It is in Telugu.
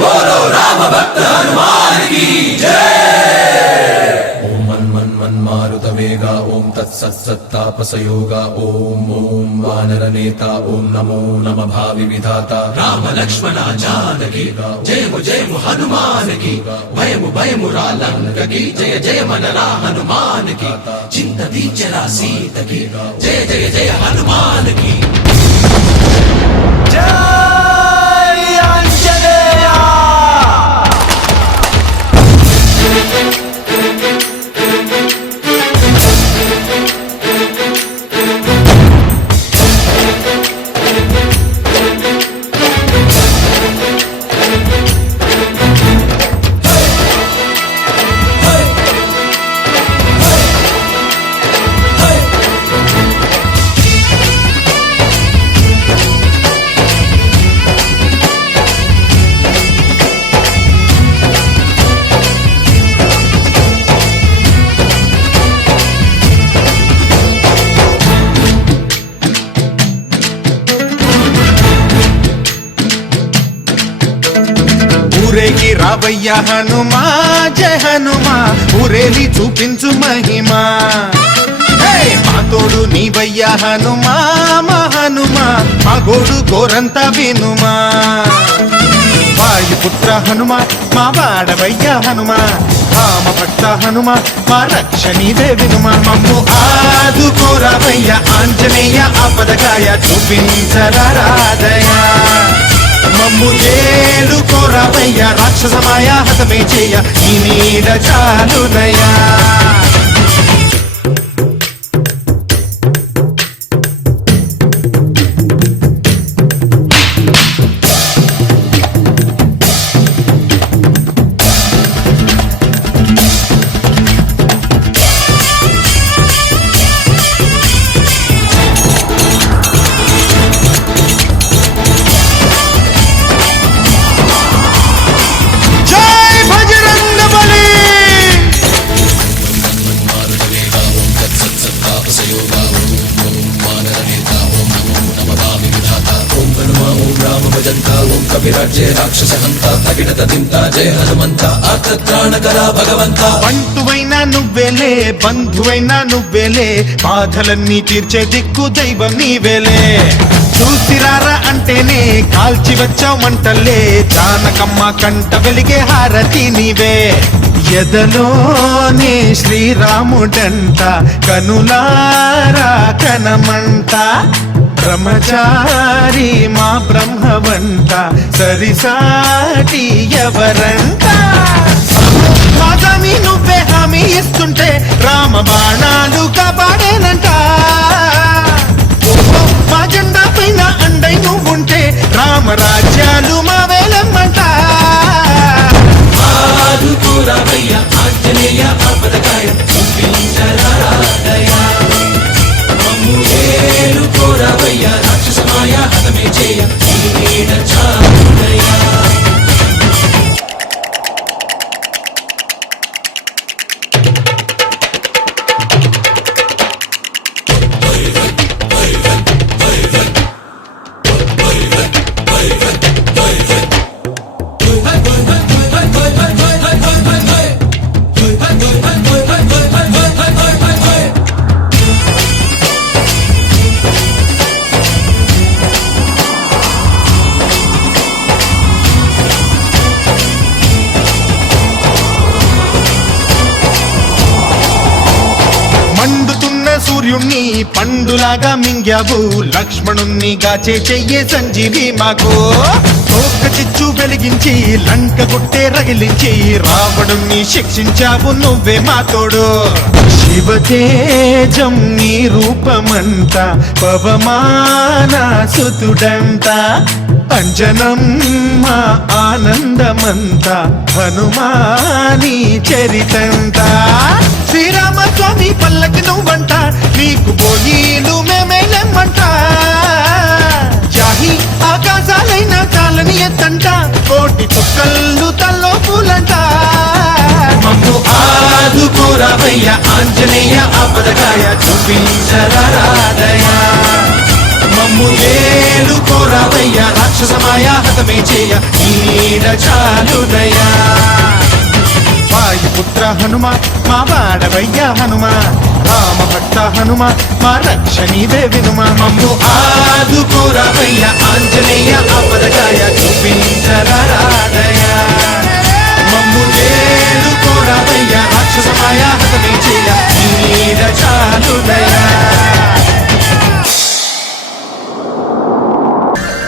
बोलो राम भक्त हनुमान की जय। ओम मन मन मन मारुत वेगा ओम तत्सत्तापसयोगा ओम ओम वानर नेता ओम नमो नम भावि विधाता राम लक्ष्मण जानकी जय हनुमान की भयमु भयमु रालंक की जय जय मनरा हनुमान की चिंत दीचरा सीत की जय जय जय हनुमान की जय। ఊరేగి రావయ్య హనుమా జయ హనుమా ఊరేలి చూపించు మహిమా మా తోడు నీవయ్య హనుమా మా హనుమా మా గోడు గోరంత వినుమా వాయుపుత్ర హనుమా మా వాడవయ్య హనుమా రామ భక్త హనుమా మా రక్ష నీవే వినుమా మమ్ము ఆదుకోరావయ్య ఆంజనేయ ఆపదకాయ చూపించరాదయా మమ్ము ఏలుకోరావయ్య రాక్షసమాయ హతమే చేయ నీ నీడ చాలునయా। जय हनुमंत आर्तत्राणकरा भगवंत బంటువైనా నువ్వేలే బంధువైనా నువ్వేలే బాధలన్నీ తీర్చే దిక్కు దైవం నీవేలే చూసిరారా అంటేనే కాల్చి వచ్చావు మంటల్లే జానకమ్మ కంట వెలిగే హారతి నీవే ఎదలోనే శ్రీరాముడంట కనులారా కనమంట బ్రహ్మచారి మా బ్రహ్మవంట సరిసాటి ఎవరంట మాదాని నువ్వే హామీ ఇస్తుంటే రామ బాణాలు కాపాడేనంట మా జెండా పైన అండై నువ్వుంటే రామ రాజ్యాలు మా వేలమ్మంట ఆదుకోరావయ్య ఆంజనేయ ఆపదకాయ చూపించరాదయా మమ్ము ఏలుకోరావయ్య రాక్షసమాయ హతమే చేయ నీ నీడ చాలునయా। మండుతున్న సూర్యుణ్ణి పండులాగా మింగావు లక్ష్మణుణ్ణి గాచే చెయ్యే సంజీవి మాకు తోక చిచ్చు వెలిగించి లంక కొట్టే రగిలించి రావణుణ్ణి శిక్షించావు నువ్వే మా తోడు శివతేజం నీ రూపమంట పవమాన సుతుడంట అంజనం మా ఆనందమంత హనుమాని చరితంట శ్రీరామ స్వామి పల్లకి నువ్వంట నీకు బోయిలు మేమేలెమ్మంట జాహి ఆకాశాలైన చాలని ఎత్తంట కోటి చుక్కళ్ళు తల్లో పూలంట మమ్ము ఆదు ఆదుకోరావయ్య ఆంజనేయ ఆపదగాయ చూపించరాదయా మమ్ము ఏలుకోరావయ్య రాక్షసమాయ హతమే చేయ ఈడ చాలుదయా వాయుపుత్ర హనుమ మా వాడవయ్య హనుమ రామభక్త హనుమ మా రక్ష నీవే వినుమ మమ్ము ఆదుకోరావయ్య